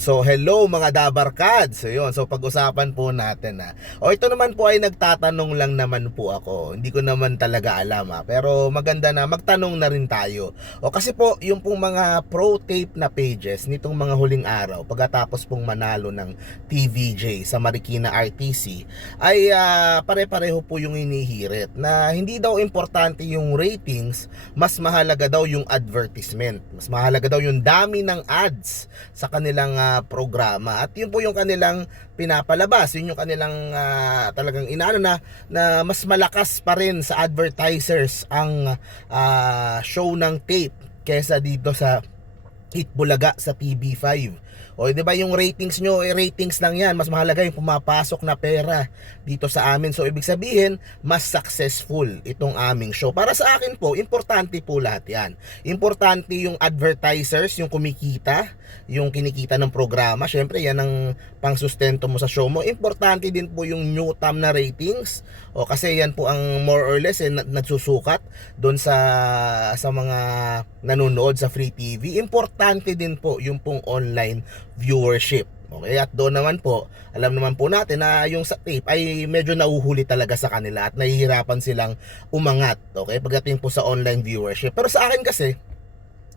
So hello mga Dabarkads. So yun, so pag-usapan po natin ha. O ito naman po ay nagtatanong lang naman po ako. Hindi ko naman talaga alam ha. Pero maganda na magtanong na rin tayo. O kasi po yung pong mga pro tape na pages nitong mga huling araw pagkatapos pong manalo ng TVJ sa Marikina RTC ay ah, pare-pareho po yung inihirit na hindi daw importante yung ratings, mas mahalaga daw yung advertisement. Mas mahalaga daw yung dami ng ads sa kanilang ah, programa. At yun po yung kanilang pinapalabas. Yun yung kanilang ah, talagang inaano na, na mas malakas pa rin sa advertisers ang ah, show ng tape kesa dito sa Hit Bulaga sa TV5. O di ba yung ratings nyo, eh, ratings lang yan. Mas mahalaga yung pumapasok na pera dito sa amin. So ibig sabihin, mas successful itong aming show. Para sa akin po, importante po lahat yan. Importante yung advertisers, yung kumikita, yung kinikita ng programa. Syempre, yan ang pangsustento mo sa show mo. Importante din po yung new time na ratings. O kasi yan po ang more or less eh, na- nagsusukat doon sa sa mga nanonood sa free TV. Importante din po yung pong online viewership. Okay, at doon naman po, alam naman po natin na yung sa tape ay medyo nauhuli talaga sa kanila at nahihirapan silang umangat. Okay, pagdating po sa online viewership. Pero sa akin kasi,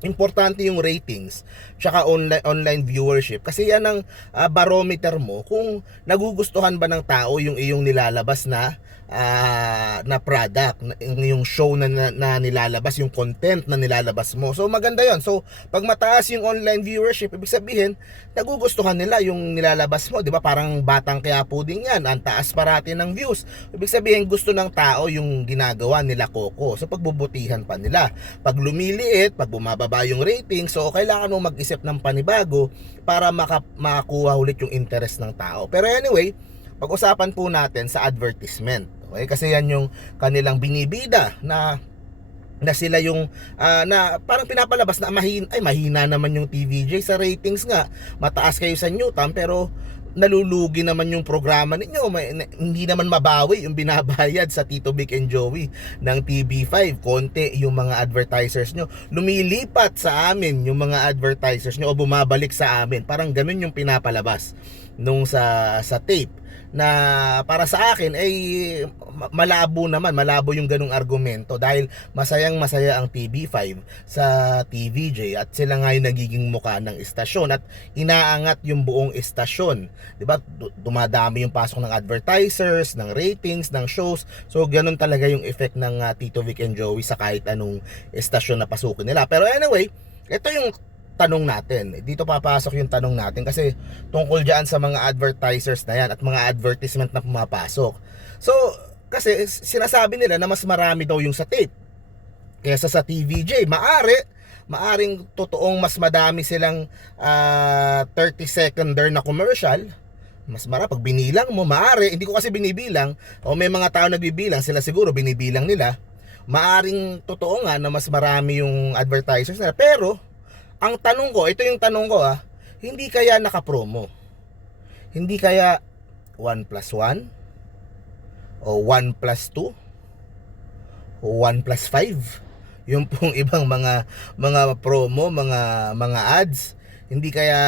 importante yung ratings tsaka online online viewership kasi yan ang ah, barometer mo kung nagugustuhan ba ng tao yung iyong nilalabas na ah, na product yung show na, na, na nilalabas yung content na nilalabas mo. So maganda yon so pag mataas yung online viewership ibig sabihin nagugustuhan nila yung nilalabas mo di ba? Parang batang kaya po din yan. Ang taas parati ng views. Ibig sabihin gusto ng tao yung ginagawa nila Coco. So pagbubutihan pa nila. Pag lumiliit, pag bumababa yung rating, so kailangan mo mag-isip ng panibago para maka, makakuha ulit yung interest ng tao. Pero anyway, pag-usapan po natin sa advertisement. Okay? Kasi yan yung kanilang binibida na na sila yung ah, na parang pinapalabas na mahina ay mahina naman yung TVJ sa ratings nga mataas kayo sa Newton pero nalulugi naman yung programa ninyo. May, na- hindi naman mabawi yung binabayad sa Tito Vic and Joey ng TV5 konti yung mga advertisers nyo. Lumilipat sa amin yung mga advertisers nyo o bumabalik sa amin. Parang ganun yung pinapalabas nung sa sa tape na para sa akin ay ma- malabo naman, malabo yung ganung argumento dahil masayang masaya ang TV5 sa TVJ at sila nga yung nagiging muka ng istasyon at inaangat yung buong istasyon. 'Di ba? Du- Dumadami yung pasok ng advertisers, ng ratings, ng shows. So ganun talaga yung effect ng ah, Tito Vic and Joey sa kahit anong istasyon na pasukin nila. Pero anyway, ito yung tanong natin. Dito papasok yung tanong natin kasi tungkol dyan sa mga advertisers na yan at mga advertisement na pumapasok. So, kasi sinasabi nila na mas marami daw yung sa tape kaysa sa TVJ. Maari, maaring totoong mas madami silang ah, 30 seconder na commercial. Mas mara pag binilang mo, maari, hindi ko kasi binibilang, o may mga tao nagbibilang, sila siguro binibilang nila. Maaring totoo nga na mas marami yung advertisers nila. Pero, ang tanong ko, ito yung tanong ko ah, hindi kaya nakapromo? Hindi kaya 1 plus 1? O 1 plus 2? O 1 plus 5? Yung pong ibang mga mga promo, mga mga ads, hindi kaya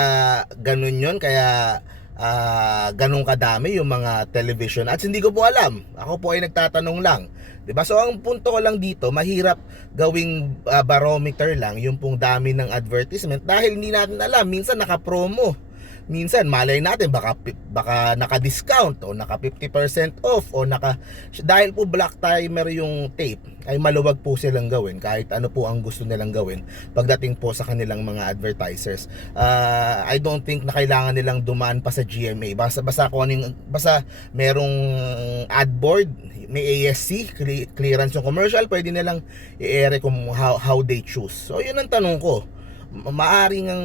ganun yon kaya ah, ganun kadami yung mga television ads. Hindi ko po alam. Ako po ay nagtatanong lang. 'Di ba? So ang punto ko lang dito, mahirap gawing ah, barometer lang yung pong dami ng advertisement dahil hindi natin alam minsan naka-promo. Minsan malay natin baka baka naka-discount o naka 50% off o naka dahil po black timer yung tape ay maluwag po silang gawin kahit ano po ang gusto nilang gawin pagdating po sa kanilang mga advertisers. Ah, I don't think na kailangan nilang dumaan pa sa GMA. Basta basta kung anong basta merong ad board, may ASC, cle- clearance yung commercial, pwede nilang i-ere kung how, how they choose. So yun ang tanong ko. Ma- Maaring ang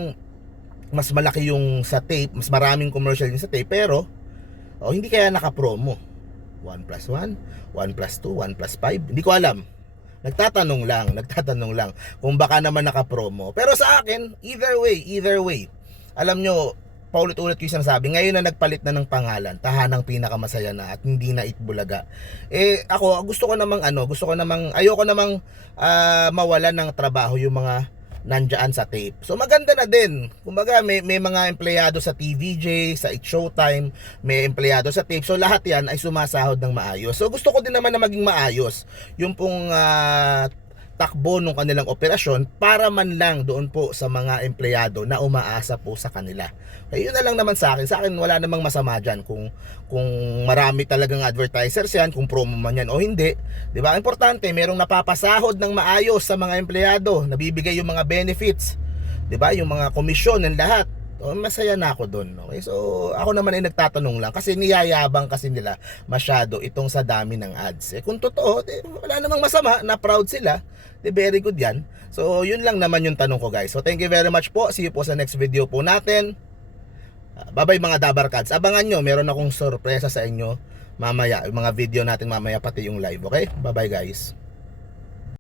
mas malaki yung sa tape, mas maraming commercial yung sa tape, pero oh, hindi kaya naka-promo. 1 plus 1, 1 plus 2, 1 plus 5, hindi ko alam. Nagtatanong lang, nagtatanong lang kung baka naman naka-promo. Pero sa akin, either way, either way. Alam nyo, paulit-ulit ko yung sinasabi, ngayon na nagpalit na ng pangalan, tahanang pinakamasaya na at hindi na itbulaga. Eh ako, gusto ko namang ano, gusto ko namang, ayoko namang ah, mawalan ng trabaho yung mga nandyan sa tape. So maganda na din. Kumbaga may, may mga empleyado sa TVJ, sa It Showtime, may empleyado sa tape. So lahat yan ay sumasahod ng maayos. So gusto ko din naman na maging maayos. Yung pong ah, takbo ng kanilang operasyon para man lang doon po sa mga empleyado na umaasa po sa kanila. Eh, yun na lang naman sa akin. Sa akin wala namang masama dyan kung, kung marami talagang advertisers yan, kung promo man yan o hindi. 'Di ba? Importante, merong napapasahod ng maayos sa mga empleyado, nabibigay yung mga benefits. 'Di ba? Yung mga komisyon ng lahat. O, masaya na ako doon. Okay? So, ako naman ay nagtatanong lang kasi niyayabang kasi nila masyado itong sa dami ng ads. Eh, kung totoo, eh, wala namang masama na proud sila. De very good yan. So, yun lang naman yung tanong ko guys. So, thank you very much po. See you po sa next video po natin. Uh, Bye-bye mga Dabarkads. Abangan nyo, meron akong sorpresa sa inyo mamaya. Yung mga video natin mamaya pati yung live. Okay? Bye-bye guys.